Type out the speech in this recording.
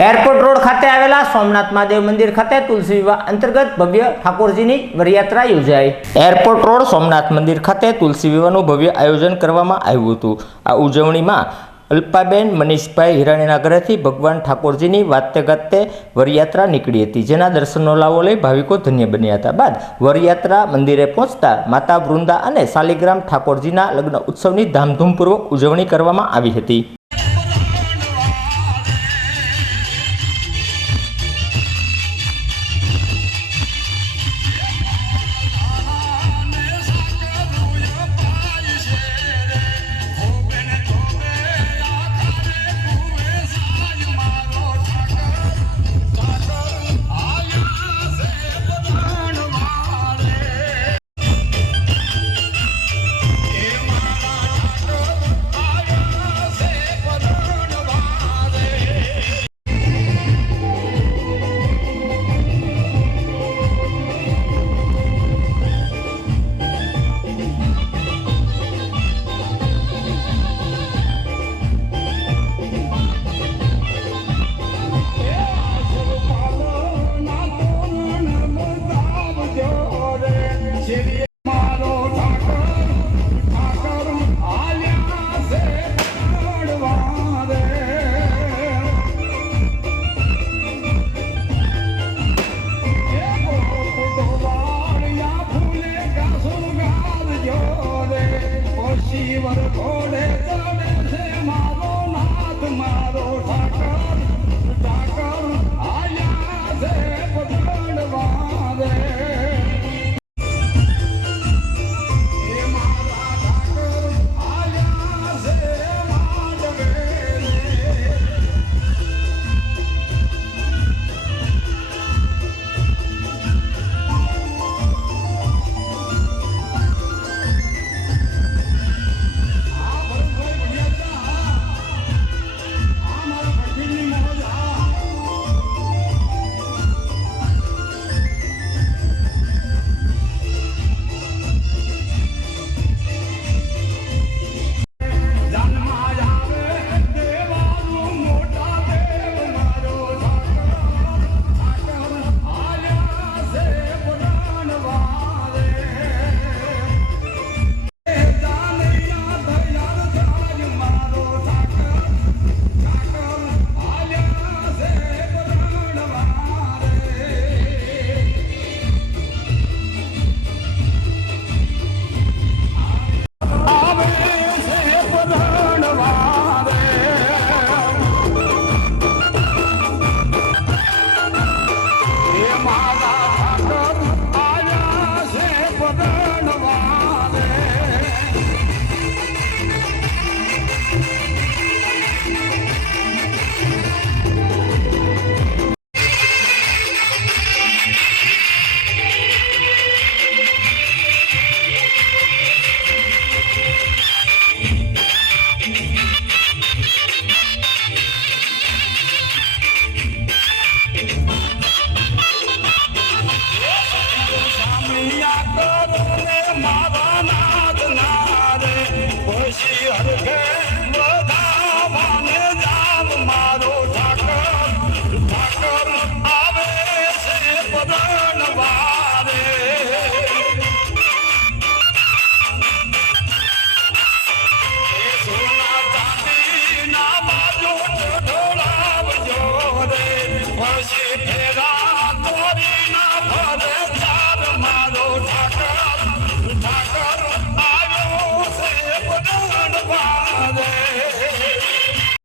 Airport road खाते आवेला सोमनाथ महादेव मंदिर खाते तुलसी विवाह अंतर्गत भव्य ठाकोरजीनी वरयात्रा योजाई। एरपोर्ट रोड सोमनाथ मंदिर खाते तुलसी विवाहનું ભવ્ય આયોજન કરવામાં આવ્યું હતું। આ ઉજવણીમાં અલ્પાબેન મનીષભાઈ હિરાણીના ઘરેથી ભગવાન ઠાકોરજીની વાતે ગાતે વરયાત્રા નીકળી હતી, જેના દર્શનનો લાવો લઈ ભાવિકો ધન્ય બન્યા હતા। બાદ વરયાત્રા મંદિરે પહોંચતા માતા વૃંદા અને શાલિગ્રામ ઠાકોરજીના લગ્ન ઉત્સવની ધામધૂમપૂર્વક ઉજવણી કરવામાં આવી હતી।